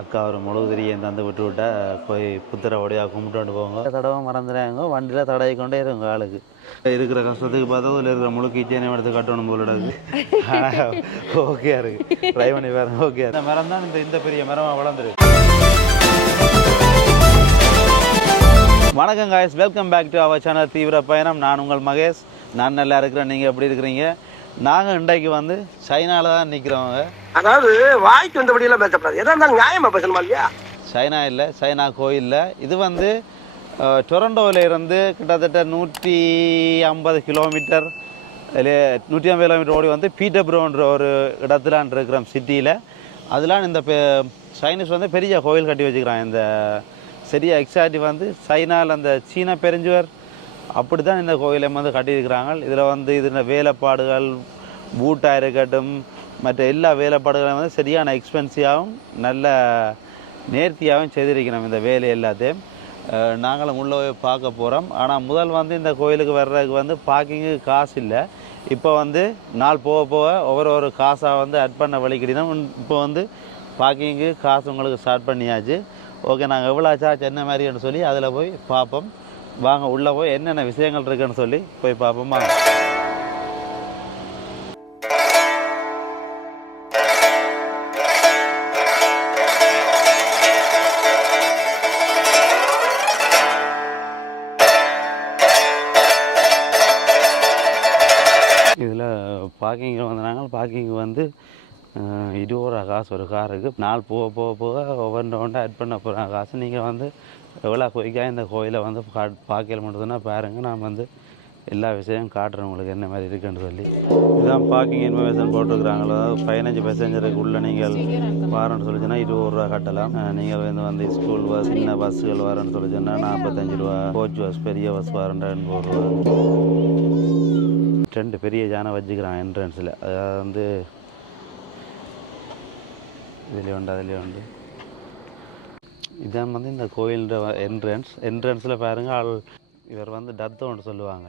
அக்கா ஒரு முழுதிரியை தந்து விட்டு விட்டா போய் புத்திர உடையாக கும்பிட்டு போங்க. தடவை மறந்துடுறாங்க, வண்டியில் தடவை கொண்டே இருங்க ஆளுக்கு. இருக்கிற கஷ்டத்துக்கு பார்த்தா இதில் இருக்கிற முழு கிச்சனையும் எடுத்து கட்டணும் போலிடாது. ஆனால் ஓகே இருக்குது, ட்ரை பண்ணி பாருங்க. ஓகே, இந்த மரம் தான் இந்த பெரிய மரமாக வளர்ந்துருக்கு. வணக்கம் guys, welcome back to our channel தீவிர பயணம். நான் உங்கள் மகேஷ். நான் நல்லா இருக்கிறேன், நீங்கள் எப்படி இருக்கிறீங்க? நாங்கள் இன்றைக்கு வந்து சைனாவில் தான் நிற்கிறோங்க. அதாவது வாய்க்கு வந்தபடியெல்லாம் பேசப்படாது, எதா இருந்தாலும் நியாயமா பேசணுமா இல்லையா? சைனா இல்லை, சைனா கோயிலில். இது வந்து டொரண்டோவில் இருந்து கிட்டத்தட்ட 150 கிலோமீட்டர் 150 கிலோமீட்டர் ஓடி வந்து பீட்டர்பரோன்ற ஒரு இடத்துலான் இருக்கிறோம் சிட்டியில். அதெலாம் இந்த சைனீஸ் வந்து பெரிய கோயில் கட்டி வச்சுக்கிறாங்க. இந்த சரியா எக்ஸாக்ட் வந்து சைனாவில் அந்த சீன பெருஞ்சுவர் அப்படி தான் இந்த கோயிலை வந்து கட்டியிருக்கிறாங்க. இதில் வந்து இதில் வேலைப்பாடுகள் பூட்டாக இருக்கட்டும் மற்ற எல்லா வேலைப்பாடுகளும் வந்து சரியான எக்ஸ்பென்சிவாகவும் நல்ல நேர்த்தியாகவும் செய்திருக்கணும் இந்த வேலை எல்லாத்தையும். நாங்களும் உள்ளே போய் பார்க்க போகிறோம். ஆனால் முதல் வந்து இந்த கோயிலுக்கு வர்றதுக்கு வந்து பார்க்கிங்கு காசு இல்லை. இப்போ வந்து நாள் போக போக ஒவ்வொரு காசாக வந்து ஆட் பண்ண வழிக்கிட்டோம். இப்போ வந்து பார்க்கிங்கு காசு உங்களுக்கு ஸ்டார்ட் பண்ணியாச்சு. ஓகே, நாங்கள் எவ்வளோ சார்ஜ் என்ன மாதிரின்னு சொல்லி அதில் போய் பார்ப்போம். வாங்க உள்ளே போய் என்னென்ன விஷயங்கள் இருக்குன்னு சொல்லி போய் பார்ப்போமா. இதில் பார்க்கிங்கில் வந்தாங்க. பார்க்கிங் வந்து 20 ரூபா காசு ஒரு காருக்கு. நாள் போக போக போக ஒவ்வொன்று ஆட் பண்ண போகிறாங்க காசு. நீங்கள் வந்து எவ்வளோ குயிக்காக இந்த கோயிலை வந்து பார்க்கல மட்டும்னா பாருங்கள். நான் வந்து எல்லா விஷயம் காட்டுறேன் உங்களுக்கு என்ன மாதிரி இருக்குன்னு சொல்லி. இதுதான் பார்க்கிங் இன்ஃபர்மேஷன் போட்டிருக்கிறாங்களோ. 15 பேசஞ்சருக்கு உள்ளே நீங்கள் வாரன்னு சொல்லிச்சுன்னா 20 ரூபா கட்டலாம். நீங்கள் வந்து ஸ்கூல் பஸ் சின்ன பஸ்ஸுகள் வரேன்னு சொல்லிச்சுன்னா 45 ரூபா. கோச் பஸ் பெரிய பஸ் வரேன் 80 ரூபா. 2 பெரிய ஜானை வச்சுக்கிறான் என்ட்ரன்ஸில். அதாவது வந்து இதுலேயே உண்டு அதுலேயே உண்டு. இதான் வந்து இந்த கோயிலோட என்ட்ரன்ஸில் பாருங்கள். இவர் வந்து டத்தோண்டு சொல்லுவாங்க.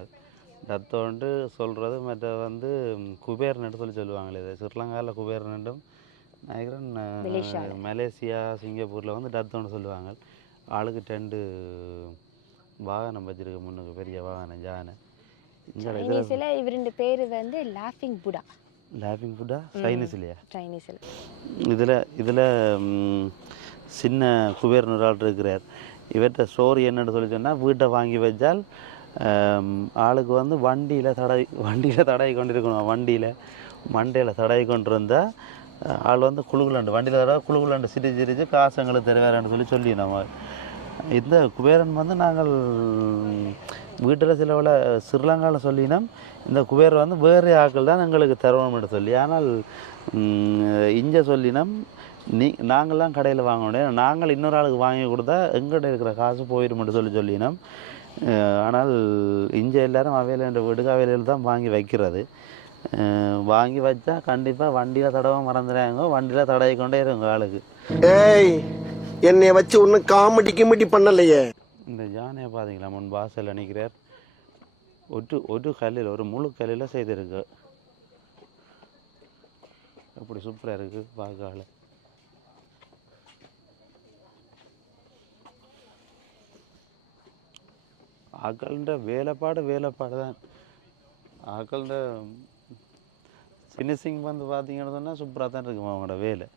டத்தோண்டு சொல்கிறது மற்ற வந்து குபேர்னு சொல்லி சொல்லுவாங்க. இது ஸ்ரீலங்காவில் குபேர்னும் நினைக்கிறேன். மலேசியா சிங்கப்பூரில் வந்து டத்தோண்டு சொல்லுவாங்க. ஆளுக்கு 2 வாகனம் வச்சுருக்கு முன்னுக்கு, பெரிய வாகனம் ஜானை. சைனீஸ்ல இவருடைய பேர் வந்து லாஃபிங் புடா சைனீஸ்லையா? சைனீஸ்ல. இதில் சின்ன குபேர்னு ஆள் இருக்கிறார். இவர்கிட்ட ஸ்டோரி என்னன்னு சொல்லி சொன்னால், வீட்டை வாங்கி வச்சால் ஆளுக்கு வந்து வண்டியில் தடவை கொண்டு இருக்கணும். மண்டையில் தடவை கொண்டு இருந்தால் ஆள் வந்து குழுகுலாண்டு வண்டியில் தடவை குழுகுலாண்டு சிரிச்சு காசுங்களுக்கு தருவாரான்னு சொல்லி நம்ம இந்த குபேரன் வந்து நாங்கள் வீட்டில் சிலவில் ஸ்ரீலங்காவில் சொல்லினோம். இந்த குபேர் வந்து வேறு ஆக்கள் தான் எங்களுக்கு தருவோம்னு சொல்லி. ஆனால் இங்கே சொல்லினோம் நாங்கள்லாம் கடையில் வாங்க முடியாது, நாங்கள் இன்னொரு ஆளுக்கு வாங்கி கொடுத்தா எங்கள்கிட்ட இருக்கிற காசு போயிடும்னு சொல்லினோம். ஆனால் இங்கே எல்லோரும் அவையில வீட்டுக்கு அவையில தான் வாங்கி வைக்கிறது. வாங்கி வச்சா கண்டிப்பாக வண்டியில் தடவை மறந்துடுறாங்க, வண்டியில் தடவை கொண்டே இருங்க ஆளுக்கு. என்னை வச்சு ஒன்றும் காமெடி பண்ணலையே. இந்த ஜானையை பார்த்தீங்களா, முன் வாசலில் நிற்கிறார். ஒரு கல்லில் ஒரு முழு கல்லில் செய்திருக்கு. அப்படி சூப்பராக இருக்குது பார்க்க. ஆக்கள்ன்ற வேலைப்பாடு தான். ஆக்கள்ன்ற ஃபினிஷிங் வந்து பார்த்தீங்கன்னு சொன்னால் சூப்பராக தான் இருக்குமா அவங்களோட வேலை.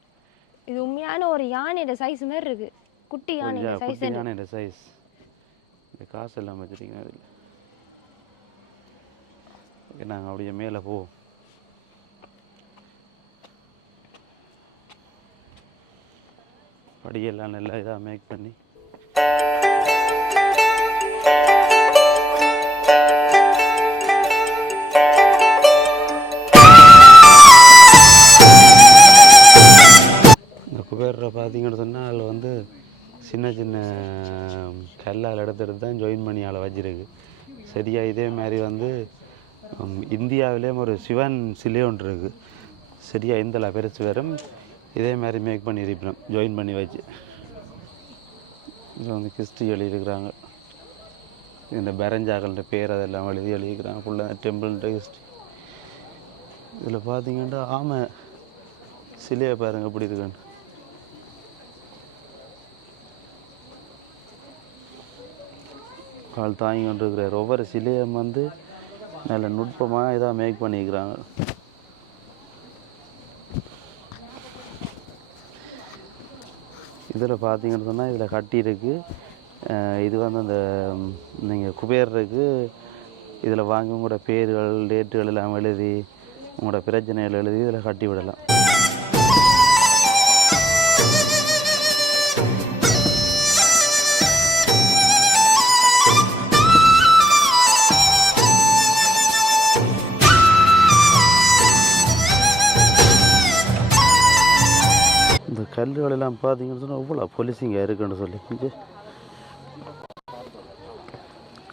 இது உண்மையான ஒரு யானையோட சைஸ் மாதிரி இருக்கு. குட்டி யானையோட சைஸ். இந்த காசு எல்லாம் வச்சுருக்கீங்க அதில். ஓகே, நாங்கள் அப்படியே மேலே போவோம். படியெல்லாம் நல்லா இதாக மேக் பண்ணி குபேரில் பார்த்தீங்கன்னு சொன்னால் அதில் வந்து சின்ன சின்ன கல்லால் எடுத்துகிட்டு தான் ஜாயின் பண்ணி ஆளை வச்சிருக்கு. சரியாக இதே மாதிரி வந்து இந்தியாவிலேயும் ஒரு சிவன் சிலை ஒன்று இருக்குது. சரியாக இந்தல பெருசு வரும் இதே மாதிரி மேக் பண்ணி இருப்போம் ஜாயின் பண்ணி வச்சு. இதில் வந்து கிறிஸ்டி எழுதியிருக்கிறாங்க. இந்த பெரஞ்சாக்கள்ன்ற பேர் அதெல்லாம் எழுதியிருக்கிறாங்க. ஃபுல்லாக டெம்பிள்ன்ற கிறிஸ்டி. இதில் பார்த்தீங்கன்னா ஆமை சிலையை பாருங்கள் எப்படி இருக்குன்னு. கால் தாங்கி கொண்டு இருக்கிறார். ஒவ்வொரு சிலையும் வந்து நல்ல நுட்பமாக இதாக மேக் பண்ணிக்கிறாங்க. இதில் பார்த்தீங்கன்னு சொன்னால் இதில் கட்டியிருக்கு. இது வந்து அந்த நீங்கள் குபேரருக்கு இதில் வாங்கி உங்களோட பேர்கள் டேட்டுகள் எல்லாம் எழுதி உங்களோட பிரச்சனைகள் எழுதி இதில் கட்டி விடலாம். இந்த கல்லுகள் எல்லாம் பார்த்தீங்கன்னு சொன்னால் இவ்வளோ பொலிசிங்க இருக்குன்னு சொல்லி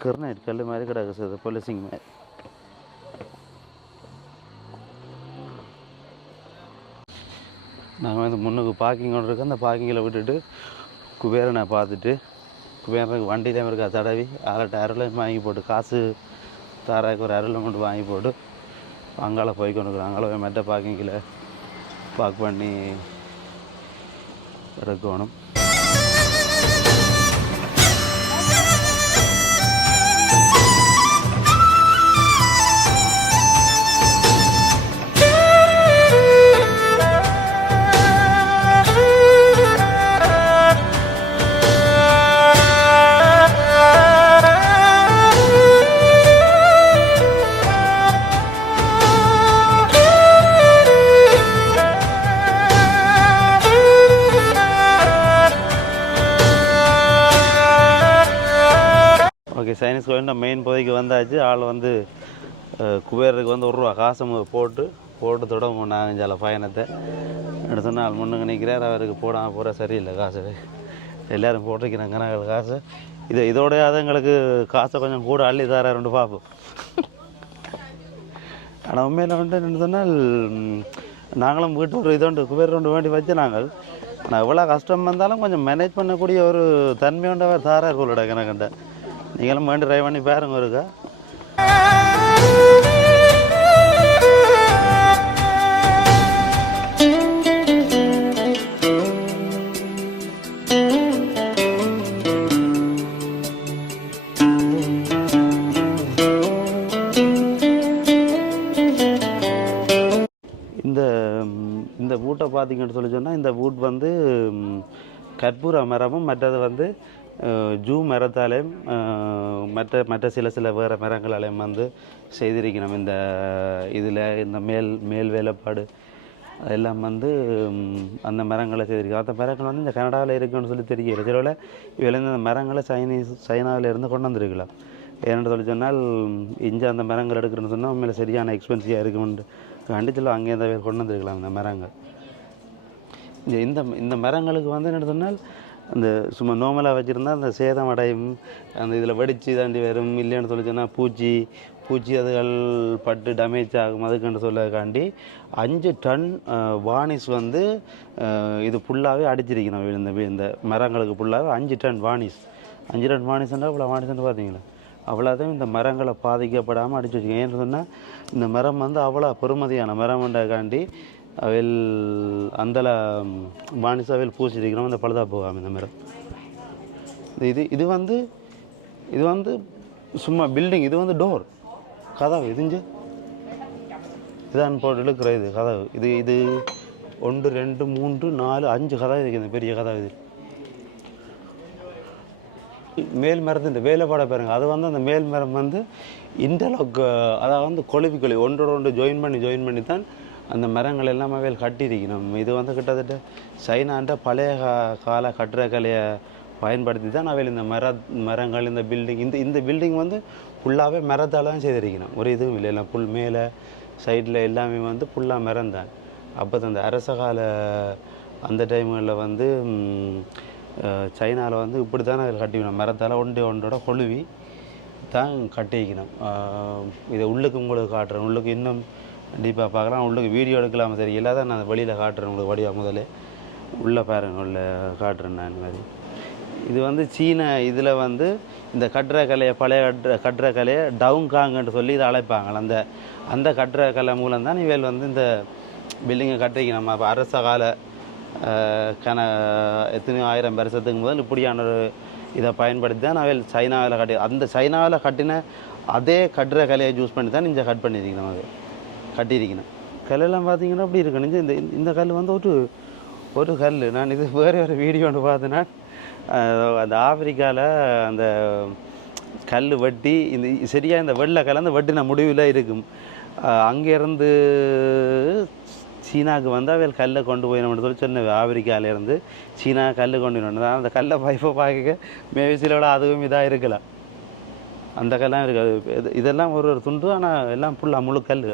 கிரனைட் கல் மாதிரி கிடக்கு சார் பொலிசிங் மாதிரி. நாங்கள் வந்து முன்னுக்கு பார்க்கிங் கொண்டு இருக்கோம். அந்த பார்க்கிங்கில் விட்டுட்டு குபேரனை பார்த்துட்டு குபேரனுக்கு வண்டியிலே இருக்கா தடவி ஆளட்ட அருளையும் வாங்கி போட்டு காசு தாராக்கு ஒரு அருளை கொண்டு வாங்கி போட்டு அங்கால போய் கொண்டு இருக்கிறோம். அங்கால போய் மெட்ட பார்க்கிங்கில் பார்க் பண்ணி இருக்கணும். ஓகே, சைனீஸ் கோயில் மெயின் பகுதிக்கு வந்தாச்சு. ஆள் வந்து குபேரருக்கு வந்து ₹1 காசு போட்டு தொடங்கும். நாங்கள் சில பயணத்தை எடுத்தோன்னா ஆள் முன்னுக்கு நிற்கிறார். அவருக்கு போடாமல் போகிற சரியில்லை காசு. எல்லோரும் போட்டிருக்கிறாங்க கணக்கில் காசு. இதோடையாவது எங்களுக்கு காசை கொஞ்சம் கூட அள்ளி தராருண்டு பார்ப்போம். ஆனால் உண்மையில் வந்து என்ன சொன்னால் நாங்களும் வீட்டு ஒரு இதோண்டு குபேர் ஒன்று வேண்டி வச்சு நாங்கள் ஆனால் எவ்வளோ கஷ்டம் வந்தாலும் கொஞ்சம் மேனேஜ் பண்ணக்கூடிய ஒரு தன்மையுண்டவர் தாரார் போலடா கணக்கண்ட. நீங்களும் வேண்டி ட்ரை பண்ணி பாருங்க இருக்கா. இந்த வூட்டை பார்த்தீங்கன்னு சொல்லி சொன்னால் இந்த வூட் வந்து கற்பூர மரமும் மற்றது வந்து ஜூ மரத்தாலையும் மற்ற சில வேறு மரங்களாலையும் வந்து செய்திருக்கணும். இந்த இதில் இந்த மேல் வேலைப்பாடு அதெல்லாம் வந்து அந்த மரங்களை செய்திருக்கோம். அந்த மரங்கள் வந்து இந்த கனடாவில் இருக்குன்னு சொல்லி தெரியல. சிலவில் இதில் இந்த மரங்களை சைனாவிலேருந்து கொண்டு வந்திருக்கலாம். ஏன்னு சொல்லி சொன்னால் இங்கே அந்த மரங்கள் எடுக்கிறேன்னு சொன்னால் உண்மையில் சரியான எக்ஸ்பென்சிவாக இருக்குமென்று கண்டிச்சில் அங்கே இந்த பேர் கொண்டு வந்திருக்கலாம் இந்த மரங்கள். இந்த மரங்களுக்கு வந்து என்ன சொன்னால் அந்த சும்மா நோமலாக வச்சுருந்தா அந்த சேதம் அடையும், அந்த இதில் வெடித்து தாண்டி வரும். இல்லைன்னு சொல்லி சொன்னால் பூச்சி அதுகள் பட்டு டேமேஜ் ஆகும். அதுக்குன்னு சொல்லக்காண்டி 5 டன் வார்னிஷ் வந்து இது ஃபுல்லாகவே அடிச்சிருக்கணும். இந்த மரங்களுக்கு ஃபுல்லாகவே 5 டன் வார்னிஷ். 5 டன் வார்னிஷ்னால் இவ்வளோ வார்னிஷ்ன்னு பார்த்தீங்களா, அவ்வளோதான் இந்த மரங்களை பாதிக்கப்படாமல் அடிச்சு வச்சுக்கோங்க. ஏன்னு சொன்னால் இந்த மரம் வந்து அவ்வளோ பெருமதியான மரம்ன்றக்காண்டி அவையில் அந்தல வார்னிஷ் அவையில் பூசிருக்கணும். இந்த பழுதாக போகாமல் இந்த மரம். இது வந்து சும்மா பில்டிங். இது வந்து டோர் கதவு. இதுஞ்சு இதான் போட்டு இழுக்கிற இது கதவு. இது 1 2 3 4 5 கதவு இருக்குது. பெரிய கதவு. இது மேல் மரத்து வேலைப்பாடை பாருங்க. அது வந்து அந்த மேல் மரம் வந்து இன்டர்லாக், அதாவது வந்து கொழுவி ஒன்றோடு ஜாயின் பண்ணி தான் அந்த மரங்கள் எல்லாமே அவையில் கட்டியிருக்கணும். இது வந்து கிட்டத்தட்ட சைனான்ற பழைய கால கட்டிடக்கலையை பயன்படுத்தி தான் அவையில் இந்த மரங்கள் இந்த பில்டிங் இந்த பில்டிங் வந்து ஃபுல்லாகவே மரத்தால் தான் செய்திருக்கணும். ஒரு இதுவும் இல்லை. எல்லாம் புல் மேலே சைடில் எல்லாமே வந்து ஃபுல்லாக மரம் தான். அப்போ அந்த அரச கால அந்த டைம்களில் வந்து சைனாவில் வந்து இப்படி தான் அதில் கட்டிக்கணும். மரத்தால் ஒன்றோட கொழுவி தான் கட்டிக்கணும். இதை உள்ளுக்கு உங்களுக்கு காட்டுறேன். உள்ளுக்கு இன்னும் டீப்பாக பார்க்கலாம். உள்ளுக்கு வீடியோ எடுக்கலாமல் சரி இல்லாத நான் வெளியில் காட்டுறேன் உங்களுக்கு. வடிவாக முதல்ல உள்ளே பாருங்க, உள்ளே காட்டுறேன் நான். மாதிரி இது வந்து சீன இதில் வந்து இந்த கட்டிடக்கலையை பழைய கட்டிடக்கலையை டவுன்காங்கன்னு சொல்லி இதை அழைப்பாங்க. அந்த கட்டிடக்கலை மூலம் தான் இவள் வந்து இந்த பில்டிங்கை கட்டிக்கணும். அப்போ அரச கால எத்தனையோ 1000 வருஷத்துக்கு முதல் இப்படியான ஒரு இதை பயன்படுத்தி தான் அவையில் சைனாவில் கட்டி அந்த சைனாவில் கட்டின அதே கட்டுற கலையை யூஸ் பண்ணி தான் இங்கே கட் பண்ணியிருக்கணும் அது கட்டியிருக்கணும். கல்லெல்லாம் பார்த்தீங்கன்னா அப்படி இருக்கணும். இந்த கல் வந்து ஒரு கல் நான் இது வேறு ஒரு வீடியோ ஒன்று பார்த்தேன்னா அந்த ஆப்பிரிக்காவில் அந்த கல் வெட்டி இந்த சரியாக இந்த வெள்ளை கல் அந்த வெட்டின முடிவில் இருக்கும். அங்கேருந்து சீனாவுக்கு வந்து அவையில் கல்லை கொண்டு போயிடணும்னு சொல்லி சொன்ன ஆப்பிரிக்காவிலேருந்து சீனா கல் கொண்டு போயிடணும். அந்த கல்லை பைப்பை பார்க்க மேவிசிலோட அதுவும் இதாக இருக்கலாம். அந்த கல்லாம் இருக்காது. இதெல்லாம் ஒரு துண்டு, ஆனால் எல்லாம் ஃபுல்லாக முழு கல்.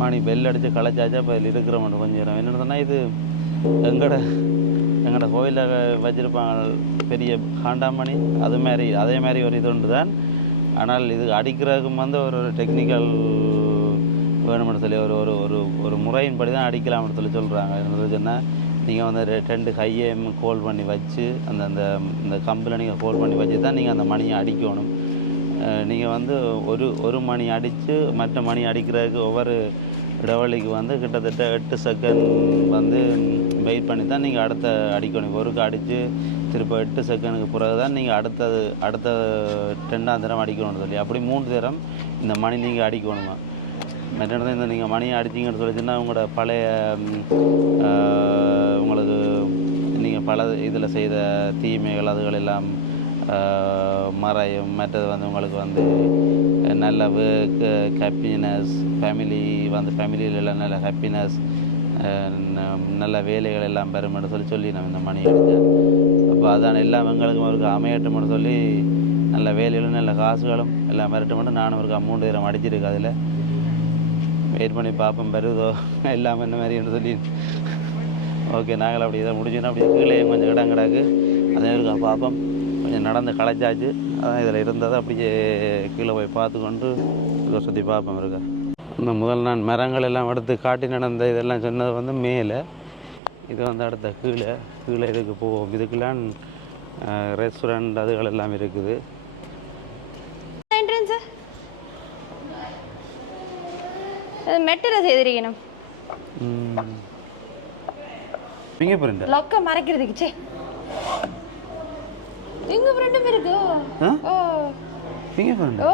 மணி பெல் அடித்து களைச்சாச்சா இப்போ இதில் இருக்கிறவன் கொஞ்சம் நேரம் என்னென்னு சொன்னால் இது எங்களோட கோயிலில் வச்சுருப்பாங்க பெரிய காண்டாமணி அதே மாதிரி ஒரு இது ஒன்று தான். ஆனால் இது அடிக்கிறதுக்கும் வந்து ஒரு டெக்னிக்கல் வேணும்னு சொல்லி ஒரு முறையின்படி தான் அடிக்கலாம்னு சொல்லி சொல்கிறாங்க. என்ன சொன்னால் நீங்கள் வந்து 2 கையையும் கோல் பண்ணி வச்சு அந்த கம்பில் நீங்கள் கோல் பண்ணி வச்சு தான் நீங்கள் அந்த மணியை அடிக்கணும். நீங்கள் வந்து ஒரு மணி அடித்து மற்ற மணி அடிக்கிறதுக்கு ஒவ்வொரு இடைவெளிக்கு வந்து கிட்டத்தட்ட 8 செகண்ட் வந்து வெயிட் பண்ணி தான் நீங்கள் அடுத்த அடிக்கணும். ஒருக்கு அடித்து திரும்ப 8 செகண்டுக்கு பிறகு தான் நீங்கள் அடுத்த 2ஆம் தரம் அடிக்கணும்னு சொல்லி அப்படி 3 தரம் இந்த மணி நீங்கள் அடிக்கணுமா. மற்ற இந்த நீங்கள் மணியை அடிச்சிங்கன்னு சொல்லிச்சுன்னா உங்களோட பழைய உங்களுக்கு நீங்கள் பல இதில் செய்த தீமைகள் அதுகள் எல்லாம் மறையும். மற்றது வந்து உங்களுக்கு வந்து நல்ல ஒர்க் ஹாப்பினஸ் ஃபேமிலியில் எல்லாம் நல்ல ஹாப்பினஸ் நல்ல வேலைகள் எல்லாம் பெறும்னு சொல்லி நம்ம இந்த மணி அடித்தேன். அப்போ அதான் எல்லாம் எங்களுக்கும் அவருக்கு அமையட்டும்னு சொல்லி நல்ல வேலைகளும் நல்ல காசுகளும் எல்லாம் மிரட்டும்னு நானும் ஒரு 3 தரம் அடிச்சிருக்கு. அதில் வெயிட் பண்ணி பார்ப்போம் பெறுதோ எல்லாம் என்ன மாதிரின்னு சொல்லி. ஓகே, நாங்கள் அப்படி இதை முடிஞ்சோன்னா அப்படி கீழே கொஞ்சம் இடம் கிடக்கு அதே இருக்கா பார்ப்போம். கொஞ்சம் நடந்து களைச்சாச்சு. அதான் இதில் இருந்ததை அப்படியே கீழே போய் பார்த்துக்கொண்டு சுற்றி பார்ப்போம் இருக்கா. இந்த முதல் நான் மரங்கள் எல்லாம் எடுத்து காட்டி நடந்த இதெல்லாம் சொன்னது வந்து மேலே, இது வந்து அடுத்த கீழே இதுக்கு போவோம். இதுக்கெல்லாம் ரெஸ்டாரண்ட் அதுகள் எல்லாம் இருக்குது. மெட்டரை செய்திருக்கணும் ஃபிங்கர் பிரிண்ட் லொக்க மறைக்கிறதுக்கு. சே ஃபிங்கர் பிரிண்ட்டும் இருக்கு. ஓ ஃபிங்கர் பிரிண்ட். ஓ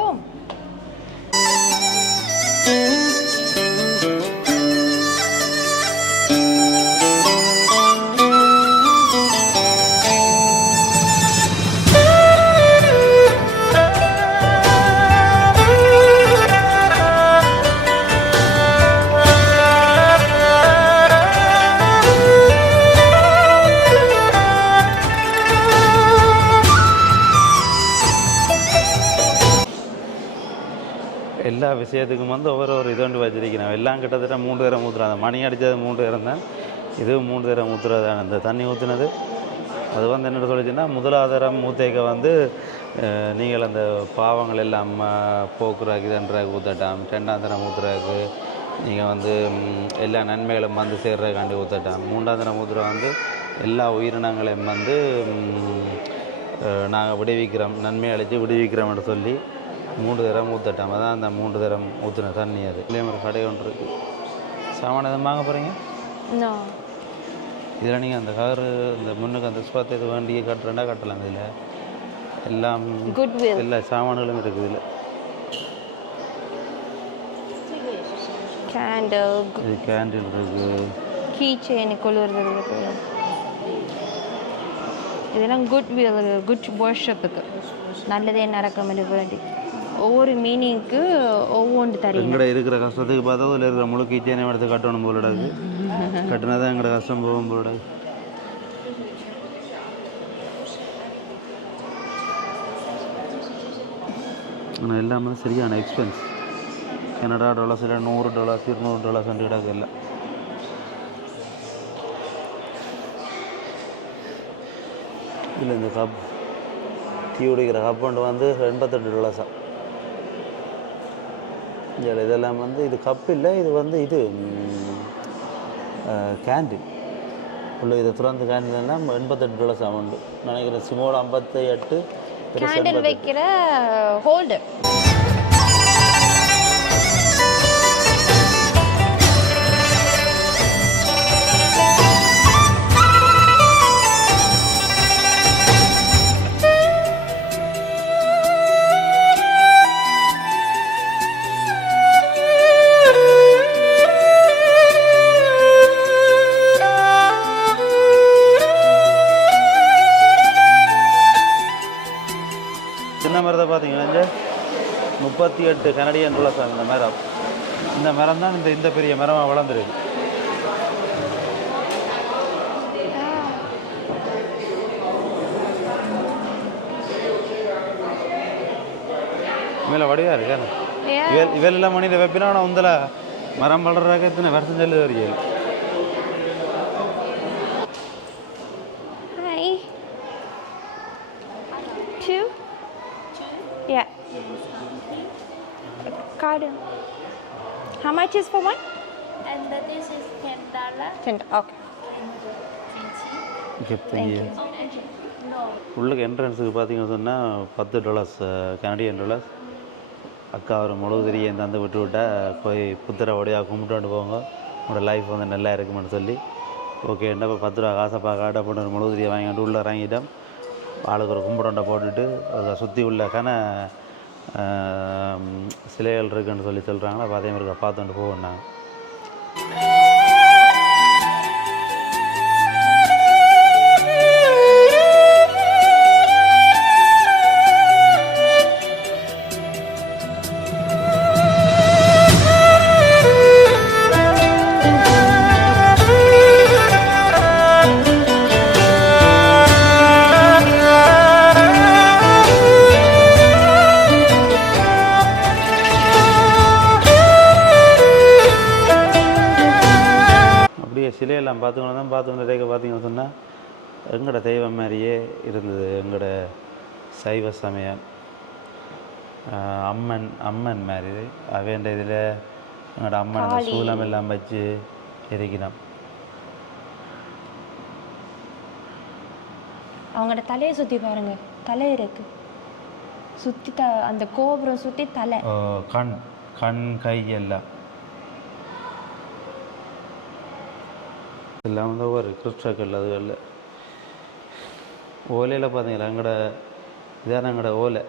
எல்லா விஷயத்துக்கும் வந்து ஒவ்வொரு இது ஒன்று வச்சிருக்கிறேன். எல்லாம் கிட்டத்தட்ட 3 தரம் ஊற்றுறேன். அந்த மணி அடித்தது 3 தரம் தான், இதுவும் 3 தரம் ஊற்றுறதான. அந்த தண்ணி ஊற்றுனது அது வந்து என்ன சொல்லிச்சுன்னா, முதலாவது தரம் ஊற்றேக்க வந்து நீங்கள் அந்த பாவங்கள் எல்லாம் போக்குறாக்கு இதுன்றாக்கு ஊற்றட்டாம். 2ஆம் தரம் ஊற்றுறாக்கு நீங்கள் வந்து எல்லா நன்மைகளும் வந்து சேர்றதுக்காண்டி ஊற்றட்டாம். 3ஆம் தரம் ஊற்றுற வந்து எல்லா உயிரினங்களையும் வந்து நாங்கள் விடுவிக்கிறோம், நன்மை அழித்து விடுவிக்கிறோம்னு சொல்லி 3 தரம் ஊற்றட்டாம். அதான் அந்த 3 தரம் ஊற்றுன தண்ணி. அது இல்லையே ஒரு கடை ஒன்று இருக்குது. சாமான எதுவும் வாங்க போகிறீங்க? இதில் நீங்கள் அந்த காரு இந்த முன்னுக்கு அந்த ஸ்பாத்தை இது வண்டியை கட்டுறேன்னா கட்டலாம். இதில் எல்லாம் Goodwill. எல்லா சாமான்களும் இருக்குது. இதில் கேண்டில், இது கேண்டில் இருக்குது. கீ செயின் கொள்ளுறது இருக்குது. இதெல்லாம் குட்வில், குட் வர்ஷிப்புக்கு நல்லதே நடக்கும் வேண்டி ஒவ்வொரு மீனிங்க்கு ஒவ்வொன்று தரீங்க. எங்கட இருக்கிற கஷ்டத்துக்கு பார்த்தா அதில் இருக்கிற முழு கீச்சேனை எடுத்து கட்டணும் போலடா. கட்டினா தான் எங்கட கஷ்டம் போகும் போலடா. ஆனால் எல்லாமே சரியான எக்ஸ்பென்ஸ். கனடா டாலர்ஸ் இல்லை $100 $200 கிடக்கு இல்லை. இதில் இந்த கப் டீ குடிக்கிற கப் ஒன்று வந்து $88. இதில் இதெல்லாம் வந்து இது கப் இல்லை, இது வந்து இது கேண்டில் உள்ள இதை துறந்து கேண்டில் எல்லாம் $88 உண்டு நினைக்கிறேன். சிமோட 58, கேண்டில் வைக்கிற ஹோல்டர். சின்ன மரத்தை பார்த்தீங்கன்னா $38 இந்த மரம். இந்த மரம் தான் இந்த பெரிய மரமாக வளர்ந்துருக்கு. மேலே வடிவாக இருக்கு. இவெல்லாம் மணியில் வைப்பினா ஆனால் உந்தல மரம் வளர்றாக்க எத்தனை வருஷம் செல்லு வரையும். Hi. 2? Yeah. Card. How much is for one? And this is $10. $10. Okay. Thank you. உள்ளுக்கு என்ட்ரன்ஸுக்கு பார்த்தீங்கன்னு சொன்னால் $10 கனடியன் டாலர்ஸ். அக்கா ஒரு முழுதிரி அந்த விட்டு விட்டால் போய் புத்திர வழியாக கும்பிட்டு போங்க, உங்களோட லைஃப் வந்து நல்லா இருக்குமென்னு சொல்லி. ஓகே என்ன இப்போ $10 காசை காட்டை போட்டு ஒரு முழுதிரியை வாங்கிட்டு உள்ளே இறங்கிட்டோம். ஆளுக்கு ஒரு கும்பிடொண்டை போட்டுட்டு அதை சுற்றி உள்ளக்கான சிலைகள் இருக்குன்னு சொல்கிறாங்களா. அப்போ அதே மாதிரி பார்த்துட்டு போவோம். நாங்கள் சிலையெல்லாம் பார்த்துக்கிட்டு பார்த்தீங்கன்னு சொன்னால் எங்களோட தெய்வம் மாதிரியே இருந்தது. எங்களோட சைவ சமயம் அம்மன் மாதிரி அவேண்ட இதில் எங்களோட அம்மன் அந்த சூலம் எல்லாம் வச்சு எரிக்கணும். அவங்களோட தலையை சுற்றி பாருங்க, தலை இருக்கு சுற்றி அந்த கோபுரம் சுற்றி தலை, கண் கை எல்லாம் எல்லாம் வந்து ஒரு கிறிஸ்டக்கல். அதுகளில் ஓலையில் பார்த்தீங்களா எங்களோட இதான எங்களோட ஓலை,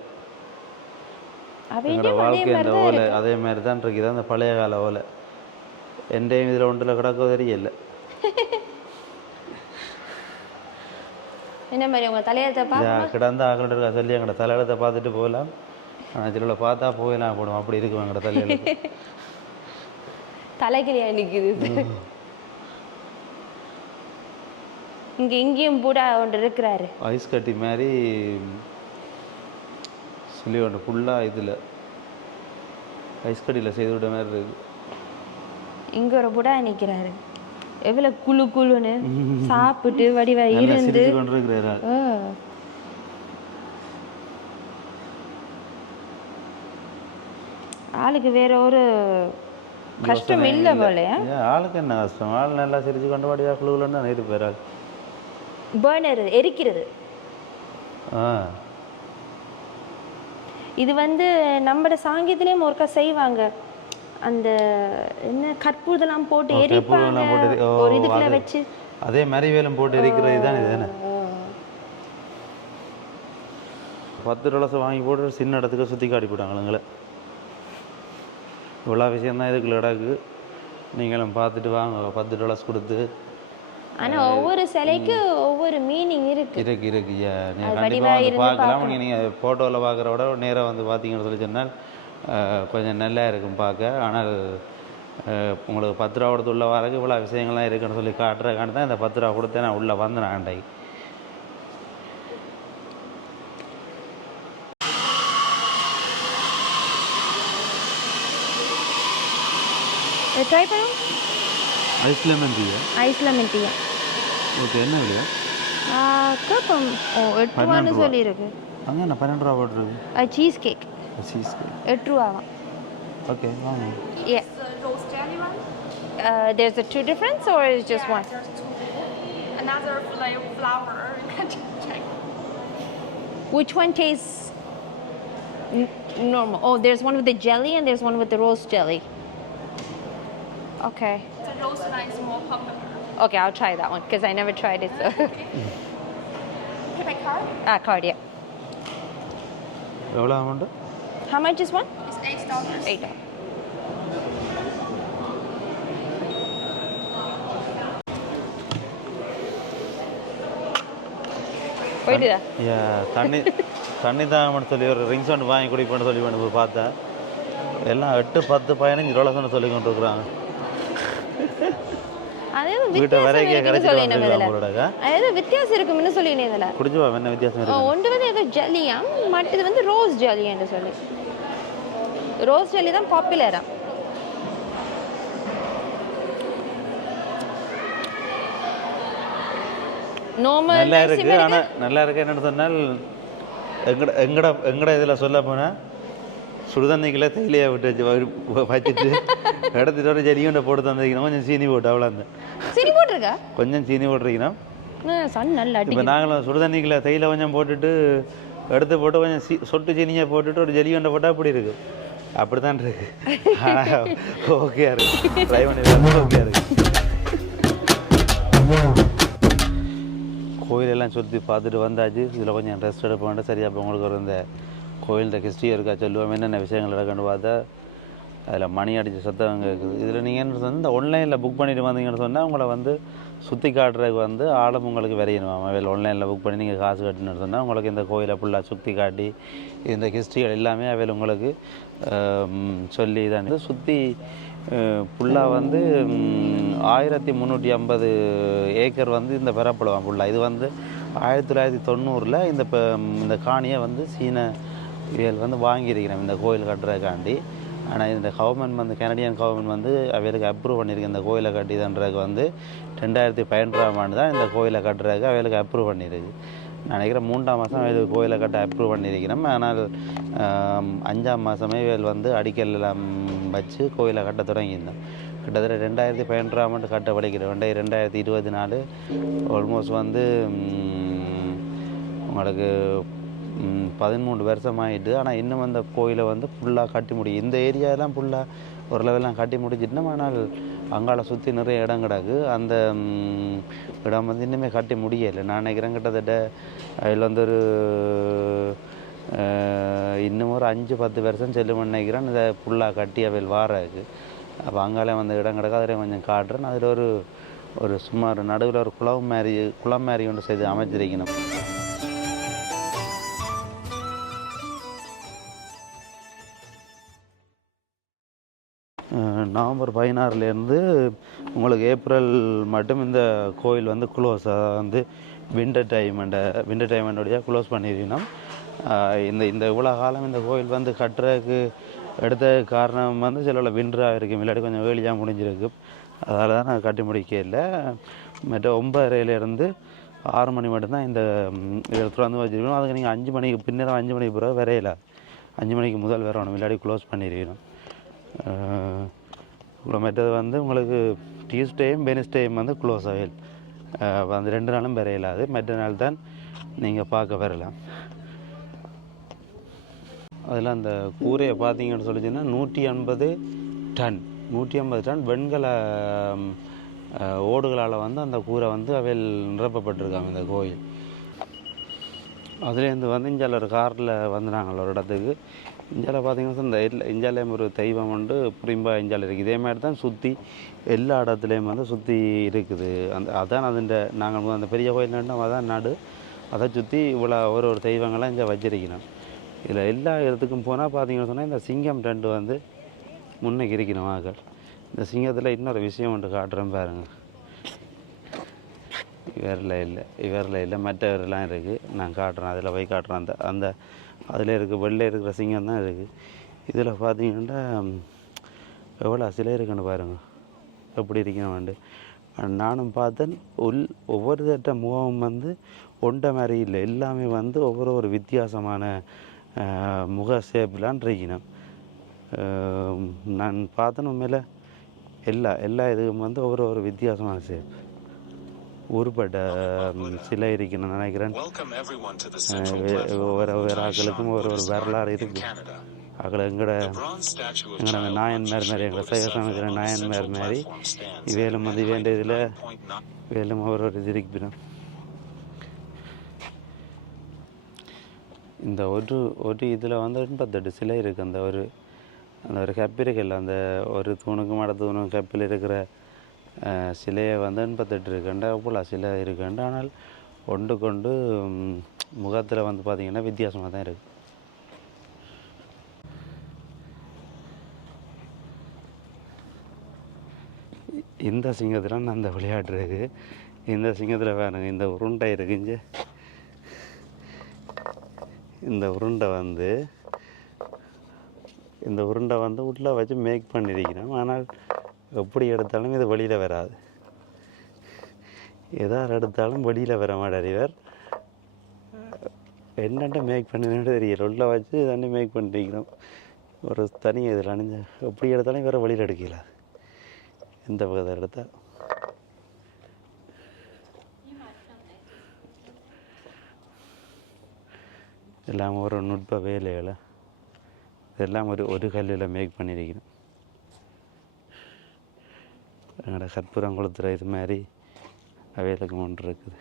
எங்களோட வாழ்க்கை அந்த ஓலை அதே மாதிரி தான் இருக்குது. இதான் அந்த பழைய கால ஓலை. என்டையும் இதில் ஒன்றில் கிடக்க தெரியல. என்ன மாதிரி உங்கள் தலையெழுத்தை கிடந்து ஆக்கிட்டு இருக்கா சொல்லி எங்களோட தலையெழுத்தை பார்த்துட்டு போகலாம். ஆனால் இதில் பார்த்தா போயிலாம் போடும். அப்படி இருக்கும் எங்களோட தலையெழுத்து. தலைகிலியா நிற்குது. இங்கே இங்கேயும் பூடா ஒன்று இருக்கிறாரு, ஐஸ் கட்டி மாதிரி சொல்லி ஒன்று ஃபுல்லாக இதில் ஐஸ் கட்டியில் செய்து விட்ட மாதிரி இருக்குது. இங்கே ஒரு புடா நிற்கிறாரு, எவ்வளோ குழு குழுன்னு சாப்பிட்டு வடிவா இருந்து கொண்டிருக்கிறார். ஆளுக்கு வேற ஒரு கஷ்டம் இல்லை போல. ஆளுக்கு என்ன கஷ்டம்? ஆள் நல்லா சிரிச்சு கொண்டு வடிவா குழுகுலன்னு தான் இருப்பார். ஆள் பர்னர் எரிக்கிறது. இது வந்து நம்மளோட சாங்கியத்திலேயும் ஒருக்கா செய்வாங்க. அந்த என்ன கற்பூதெல்லாம் போட்டு ஓ, எரிப்பாங்க கற்பூரம்லாம் போட்டு ஓ, ஒரு இதுக்குள்ள அது வச்சு. அதே மாதிரி வேலும் போட்டு எரிக்கிறது தான் இது தானே. $10 வாங்கி போட்டு சின்ன இடத்துக்கு சுற்றி காட்டி போட்டாங்களுங்களே. இவ்வளோ விஷயந்தான் இதுக்குள்ள இடக்கு. நீங்களும் பார்த்துட்டு வாங்க. $10 கொடுத்து. ஆனா ஒவ்வொரு சிலைக்கு ஒவ்வொரு மீனிங் இருக்கு. இருக்கு நீங்கள் அது கண்டிப்பாக வடிவா வந்து இருந்து பார்க்கலாம். பார்க்கணும். நீங்கள் ஃபோட்டோவில் பார்க்குற விட நேராக வந்து பார்த்தீங்கன்னு சொல்லி சொன்னால் கொஞ்சம் நல்லா இருக்கும் பார்க்க. ஆனால் உங்களுக்கு $10 கொடுத்து உள்ள வரக்கு இவ்வளோ விஷயங்கள்லாம் இருக்குன்னு சொல்லி காட்டுறக்காண்டி தான் இந்த $10 கொடுத்து நான் உள்ளே வந்தேன் ஆண்டைக்கு. ட்ரை பண்ணும். ஐஸ் லெமன் டீயா? Ice lemon tea. ஓகே, என்ன விலையா? கேட்போம். ஓ, 8 ரூபான்னு சொல்லியிருக்கு. அங்கே என்ன $12 போட்டுருக்கு? சீஸ் கேக் சீஸ் கேக் 8 ரூபாவா? ஓகே வாங்க. Yeah. Rose jelly one. There's a two difference or is just one? There's two. Another like flower. You can check. Which one tastes normal? Oh, there's one with the jelly and there's one with the rose jelly. Okay. The rose one is more popular. Okay, I'll try that one because I never tried it. So. Can I card? Card, yeah. எவ்வளோ amount? How much is one? It's $8. $8. போயிட்டுதா? தண்ணி தாங்கன்னு சொல்லி ஒரு rings ஒன்று வாங்கி குடிப்பேன்னு சொல்லி வேணும் பார்த்தேன். எல்லாம் 8, 10, $15 சொல்லி கொண்டு இருக்கிறாங்க. வீட்டை வரைக்கும் அதாவது வித்தியாசம் இருக்கும்னு சொல்லினேன். இதில் குடிச்சு என்ன வித்தியாசம் இருக்கு? ஒன்று வந்து ஏதோ ஜெல்லியா, மற்றது வந்து ரோஸ் ஜெல்லி என்று சொல்லி. ரோஸ் ஜெல்லி தான் பாப்புலரா. நல்லா இருக்கு. ஆனால் நல்லா இருக்கு என்னென்னு சொன்னால் எங்கட இதில் சொல்ல போனால் சுடுதண்ணிக்குள்ளே தேயிலையை விட்டு வச்சுட்டு எடுத்துட்டு ஒரு ஜெலியோண்ட போட்டு தந்திருக்கணும். கொஞ்சம் சீனி போட்டு அவ்வளோ அந்த சீனி போட்டிருக்கா? கொஞ்சம் சீனி போட்டிருக்கணும். நல்லா இப்போ நாங்களும் சுடுதண்ணிக்குள்ளே தேயிலை கொஞ்சம் போட்டுட்டு எடுத்து போட்டு கொஞ்சம் சொட்டு சீனியை போட்டுட்டு ஒரு ஜெலியோண்ட போட்டால் அப்படி இருக்கு. அப்படி தான் இருக்கு. ஆனால் ஓகே இருக்கு. ட்ரை பண்ணி ஓகே இருக்கு. கோயிலெல்லாம் சுற்றி பார்த்துட்டு வந்தாச்சு. இதில் கொஞ்சம் ரெஸ்ட் எடுப்ப வேண்டாம். சரி, அப்போ உங்களுக்கு ஒரு இந்த கோயில்கிட்ட ஹிஸ்ட்ரி இருக்கா சொல்லுவோம், என்னென்ன விஷயங்கள் இருக்குன்னு பார்த்தா அதில் மணி அடித்த சத்தம் இருக்குது. இதில் நீங்கள் என்ன சொன்னால் இந்த ஆன்லைனில் புக் பண்ணிட்டு வந்தீங்கன்னு சொன்னால் உங்களை வந்து சுற்றி காட்டுறதுக்கு வந்து ஆளும் உங்களுக்கு விரையணும். அதில் ஆன்லைனில் புக் பண்ணி நீங்கள் காசு கட்டணுன்னு சொன்னால் உங்களுக்கு இந்த கோயிலை ஃபுல்லாக சுற்றி காட்டி இந்த ஹிஸ்ட்ரிகள் எல்லாமே அவையில் உங்களுக்கு சொல்லி தான் சுற்றி ஃபுல்லாக வந்து 1350 ஏக்கர் வந்து இந்த பெறப்படுவான் ஃபுல்லாக. இது வந்து 1990 இந்த காணியை வந்து சீன இவர்கள் வந்து வாங்கியிருக்கிறோம் இந்த கோயில் கட்டுறதுக்காண்டி. ஆனால் இந்த கவர்மெண்ட் வந்து கனடியன் கவர்மெண்ட் வந்து அவைகளுக்கு அப்ரூவ் பண்ணியிருக்கு. இந்த கோயிலை கட்டிதுன்றதுக்கு வந்து 2012ஆம் ஆண்டு தான் இந்த கோயிலை கட்டுறதுக்கு அவைகளுக்கு அப்ரூவ் பண்ணியிருக்கு. நான் நினைக்கிறேன் 3ஆம் மாதம் அவைகளுக்கு கோயிலை கட்ட அப்ரூவ் பண்ணியிருக்கிறோம். ஆனால் 5ஆம் மாதமே இவர்கள் வந்து அடிக்கல் எல்லாம் வச்சு கோயிலை கட்ட தொடங்கியிருந்தோம். கிட்டத்தட்ட 2012ஆம் ஆண்டு கட்ட படிக்கிறோம். 2024 ஆல்மோஸ்ட் வந்து உங்களுக்கு 13 வருஷம் ஆகிட்டு. ஆனால் இன்னும் அந்த கோயிலை வந்து ஃபுல்லாக கட்டி முடியும். இந்த ஏரியாலாம் ஃபுல்லாக ஒரு லெவலாம் கட்டி முடிச்சிட்டோம். ஆனால் அங்கால சுற்றி நிறைய இடம் கிடக்கு. அந்த இடம் வந்து இன்னுமே கட்டி முடியலை. நான் நினைக்கிறேன் கிட்டத்தட்ட அதில் வந்து ஒரு இன்னும் ஒரு 5-10 வருஷம் செல்லுமென்னு நினைக்கிறேன் இதை ஃபுல்லாக கட்டி அவையில் வாராது. அப்போ அங்காலே வந்து இடம் கிடக்கு. அதில் கொஞ்சம் காட்டுறேன். அதில் ஒரு சுமார் நடுவில் ஒரு குளம் மாதிரி ஒன்று செய்து அமைச்சிருக்கணும். நவம்பர் 16லேருந்து உங்களுக்கு ஏப்ரல் மட்டும் இந்த கோயில் வந்து க்ளோஸ். அதாவது வந்து வின்டர் டைமண்டோடைய க்ளோஸ் பண்ணியிருக்கணும். இந்த இவ்வளோ காலம் இந்த கோயில் வந்து கட்டுறதுக்கு எடுத்த காரணம் வந்து சில விண்டராக இருக்கும், இல்லாட்டி கொஞ்சம் வேலியாக முடிஞ்சிருக்கு. அதால் தான் நான் கட்டி முடிக்க இல்லை. மற்ற 9:30 6 மணி மட்டும்தான் இந்த இடத்துல வந்து வச்சுருக்கணும். அதுக்கு நீங்கள் 5 மணிக்கு பின்னர் 5 மணிக்கு பிறகு வரையில 5 மணிக்கு முதல் வரணும், இல்லாட்டி க்ளோஸ் பண்ணியிருக்கணும். மற்றது வந்து உங்களுக்கு டியூஸ்டேயும் வெனஸ்டேயும் வந்து க்ளோஸ் ஆகில். அந்த 2 நாளும் வரையிலாது. மற்ற நாள் தான் நீங்கள் பார்க்க வரலாம். அதில் அந்த கூரையை பார்த்தீங்கன்னு சொல்லிச்சுன்னா 180 டன் 150 டன் வெண்கல ஓடுகளால் வந்து அந்த கூரை வந்து அவையில் நிரப்பப்பட்டிருக்காங்க இந்த கோயில். அதுலேருந்து வந்து இந்தியாவில் ஒரு காரில் வந்து நாங்கள் ஒரு இடத்துக்கு இந்தியாவில் பார்த்தீங்கன்னா இந்த இந்தியாவிலேயும் ஒரு தெய்வம் உண்டு புரிம்பா இந்தியாவில் இருக்குது. இதே மாதிரி தான் சுற்றி எல்லா இடத்துலையும் வந்து சுற்றி இருக்குது. அதான் அதுண்ட நாங்கள் அந்த பெரிய கோயில்னா அதான் நாடு, அதை சுற்றி இவ்வளோ ஒரு தெய்வங்கள்லாம் இங்கே வச்சிருக்கணும். இதில் எல்லா இடத்துக்கும் போனால் பார்த்தீங்கன்னு சொன்னால் இந்த சிங்கம் 2 வந்து முன்னைக்கு இருக்கணும் ஆக்கள். இந்த சிங்கத்தில் இன்னொரு விஷயம் ஒன்று காட்டுறேன் பாருங்கள். இவரில் இல்லை மற்றவரெல்லாம் இருக்குது. நான் காட்டுறேன், அதில் போய் காட்டுறேன். அந்த அதில் இருக்க வெள்ளை இருக்கிற சிங்கம் தான் இருக்குது. இதில் பார்த்தீங்கன்னா எவ்வளோ சிலை இருக்குன்னு பாருங்கள், எப்படி இருக்கணும்ண்டு. நானும் பார்த்தேன். ஒவ்வொரு தட்ட முகம் வந்து ஒன்றை மாதிரி இல்லை, எல்லாமே வந்து ஒவ்வொரு வித்தியாசமான முக ஷேப்லான் இருக்கணும். நான் பார்த்தேன் உண்மையில் எல்லா இதுவும் வந்து ஒவ்வொரு வித்தியாசமான ஷேப் உருப்பட்ட சிலை இருக்குன்னு நினைக்கிறேன். ஒவ்வொரு ஆக்களுக்கும் ஒரு வரலாறு இருக்குது. ஆக்கள் எங்களோட நாயன்மார் மாதிரி, எங்களை சைவசமைக்கிற நாயன்மார் மாதிரி இவையிலும் வந்து வேண்டிய இதில் வேலும் ஒரு இது இருக்கணும். இந்த ஒரு இதில் வந்து 88 சிலை இருக்குது. அந்த ஒரு கப் இருக்குல்ல, அந்த ஒரு தூணுக்கும் அடுத்த தூணுக்கும் கப்பில் இருக்கிற சிலையை வந்து 88 இருக்குண்டா போல சிலை இருக்குண்டு. ஆனால் கொண்டு முகத்தில் வந்து பார்த்திங்கன்னா வித்தியாசமாக தான் இருக்குது. இந்த சிங்கத்தில் அந்த விளையாட்டு இருக்குது. இந்த சிங்கத்தில் பாருங்க, இந்த உருண்டை இருக்குங்க. இந்த உருண்டை வந்து உள்ளே வச்சு மேக் பண்ணியிருக்கிறோம். ஆனால் எப்படி எடுத்தாலும் இது வெளியில் வராது. எதாவது எடுத்தாலும் வெளியில் வர மாட்டார் இவர். என்னென்ன மேக் பண்ணினு தெரியல, உள்ளே வச்சு தண்ணி மேக் பண்ணிருக்கிறோம். ஒரு தனி இதில் அணிஞ்ச எப்படி எடுத்தாலும் இவரை வெளியில் எடுக்கல. எந்த பக்கத்தை எடுத்தால் எல்லாம் ஒரு நுட்ப வேலைகளை இதெல்லாம் ஒரு கல்லில் மேக் பண்ணியிருக்கிறோம். எங்களோட கற்பூரம் கொளுத்துற இது மாதிரி அவைகளுக்கு ஒன்று இருக்குது.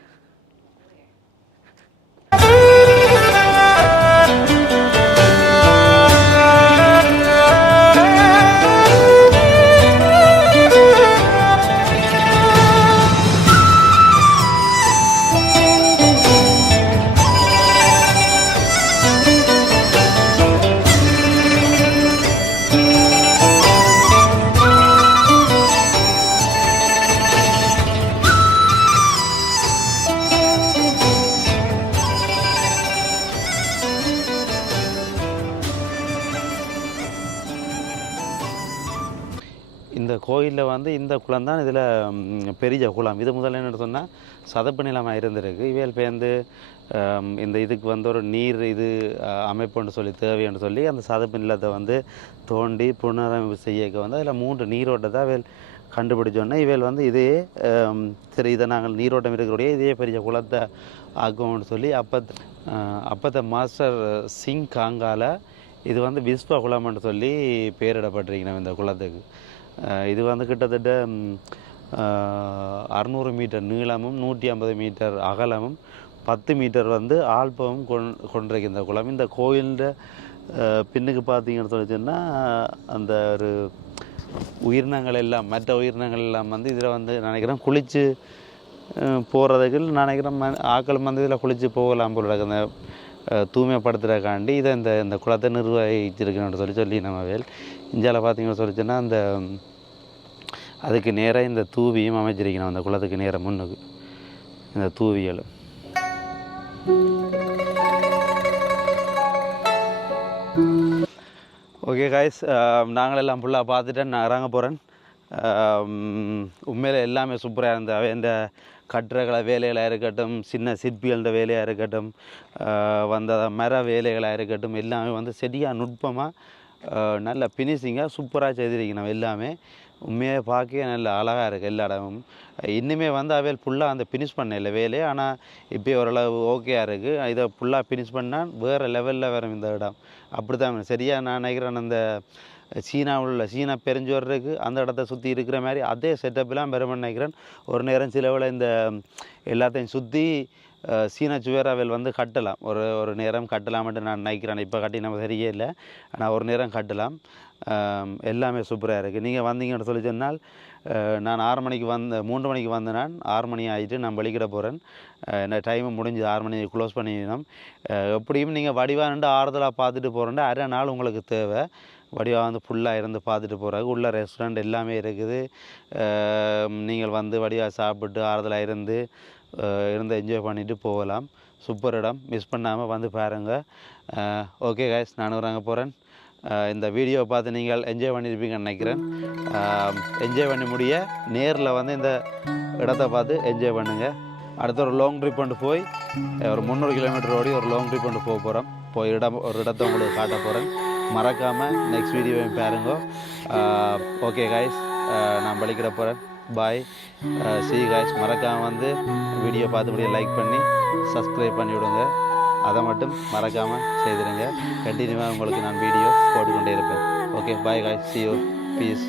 இந்த கோயிலில் வந்து இந்த குளம் தான் இதில் பெரிய குளம். இது முதல்ல என்ன சொன்னால் சதப்பு நிலமாக இருந்திருக்கு. இவையில் பேர்ந்து இந்த இதுக்கு வந்து ஒரு நீர் இது அமைப்புன்னு சொல்லி தேவைன்னு சொல்லி அந்த சதப்பு நிலத்தை வந்து தோண்டி புனரமைப்பு செய்யக்க வந்து அதில் 3 நீரோட்டத்தை அவையில் கண்டுபிடிச்சோன்னா இவையில் வந்து இதே சரி இதை நாங்கள் நீரோட்டம் இருக்கிறோடைய இதே பெரிய குளத்தை ஆக்குவோம்னு சொல்லி அப்பத்த மாஸ்டர் சிங் காங்கால இது வந்து விஸ்வ குளம்னு சொல்லி பேரிடப்பட்டிருக்கணும் இந்த குளத்துக்கு. இது வந்து கிட்டத்தட்ட 600 மீட்டர் நீளமும் 150 மீட்டர் அகலமும் 10 மீட்டர் வந்து ஆழ்பமும் கொண்டிருக்க இந்த குளம். இந்த கோயிலில் பின்னுக்கு பார்த்தீங்கன்னு சொல்லிச்சுன்னா அந்த ஒரு உயிரினங்கள் எல்லாம் மற்ற உயிரினங்கள் எல்லாம் வந்து இதில் வந்து நினைக்கிறேன் குளித்து போகிறதுக்கு நினைக்கிறேன் ஆக்கள் வந்து இதில் குளித்து போகலாம் போல அந்த தூய்மைப்படுத்துறதுக்காண்டி இதை இந்த குளத்தை நிர்வகிச்சிருக்கணும்னு சொல்லி நம்ம வேல் இந்தியாவில் பார்த்தீங்கன்னு சொல்லிச்சுன்னா அந்த அதுக்கு நேராக இந்த தூவியும் அமைச்சிருக்கணும். அந்த குளத்துக்கு நேராக முன்னுக்கு இந்த தூவியலும். ஓகே காய்ஸ், நாங்களெல்லாம் ஃபுல்லாக பார்த்துட்டு நான் இறங்க போகிறேன். உண்மையில் எல்லாமே சூப்பராக இருந்தது. இந்த கட்டுறகளை வேலைகளாக இருக்கட்டும், சின்ன சிற்பிகள வேலையாக இருக்கட்டும், வந்த மர வேலைகளாக இருக்கட்டும், எல்லாமே வந்து சரியாக நுட்பமாக நல்ல ஃபினிஷிங்காக சூப்பராக செய்திருக்கணும். எல்லாமே உண்மையாக பார்க்க நல்ல அழகாக இருக்குது எல்லா இடமும். இன்னுமே வந்து அவையில் ஃபுல்லாக அந்த ஃபினிஷ் பண்ண இல்லை வேலையை. ஆனால் இப்போ ஓரளவு ஓகேயாக இருக்குது. இதை ஃபுல்லாக ஃபினிஷ் பண்ணால் வேறு லெவலில் வரும் இந்த இடம். அப்படி தான் சரியாக நான் நினைக்கிறேன். அந்த சீனாவில் உள்ள சீனா பெருஞ்சுவர் இருக்குது அந்த இடத்த சுற்றி இருக்கிற மாதிரி அதே செட்டப்லாம் பெருமன் நினைக்கிறேன். ஒரு நேரம் சிலவில் இந்த எல்லாத்தையும் சுற்றி சீனா சுவேராவில் வந்து கட்டலாம். ஒரு நேரம் கட்டலாம்ட்டு நான் நினைக்கிறேன். இப்போ கட்டி நம்ம சரியே இல்லை, ஆனால் ஒரு நேரம் கட்டலாம். எல்லாமே சூப்பராக இருக்குது. நீங்கள் வந்தீங்கன்னு சொல்லி சொன்னால் நான் 6 மணிக்கு 3 மணிக்கு நான் 6 மணி ஆகிட்டு நான் வெளிக்கிட போகிறேன். என்ன டைமு முடிஞ்சு 6 மணி க்ளோஸ் பண்ணிடணும். எப்படியும் நீங்கள் வடிவாக ஆறுதலாக பார்த்துட்டு போகிறேன்டா அரை நாள் உங்களுக்கு தேவை. வடிவாக வந்து ஃபுல்லாக இருந்து பார்த்துட்டு போகிறாங்க. உள்ள ரெஸ்டாரண்ட் எல்லாமே இருக்குது. நீங்கள் வந்து வடிவாக சாப்பிட்டு ஆறுதலாக இருந்து என்ஜாய் பண்ணிவிட்டு போகலாம். சூப்பர் இடம், மிஸ் பண்ணாமல் வந்து பாருங்கள். ஓகே கைஸ், நான் அங்கே போகிறேன். இந்த வீடியோவை பார்த்து நீங்கள் என்ஜாய் பண்ணியிருப்பீங்கன்னு நினைக்கிறேன். என்ஜாய் பண்ணி முடிய நேரில் வந்து இந்த இடத்த பார்த்து என்ஜாய் பண்ணுங்கள். அடுத்த ஒரு லாங் ட்ரிப் கொண்டு போய் ஒரு 300 கிலோமீட்டர் ஓடி ஒரு லாங் ட்ரிப் கொண்டு போக போகிறோம். ஒரு இடத்த உங்களுக்கு காட்ட போகிறேன். மறக்காமல் நெக்ஸ்ட் வீடியோவையும் பாருங்க. ஓகே கைஸ், நான் படிக்கிற போகிறேன். பாய், see you guys. மறக்காமல் வந்து வீடியோ பார்த்துபடியே லைக் பண்ணி சப்ஸ்கிரைப் பண்ணி விடுங்க. அதை மட்டும் மறக்காமல் செய்திடுங்க. கண்டினியூவாக உங்களுக்கு நான் வீடியோ போட்டுக்கொண்டே இருப்பேன். Okay, bye guys, see you, peace.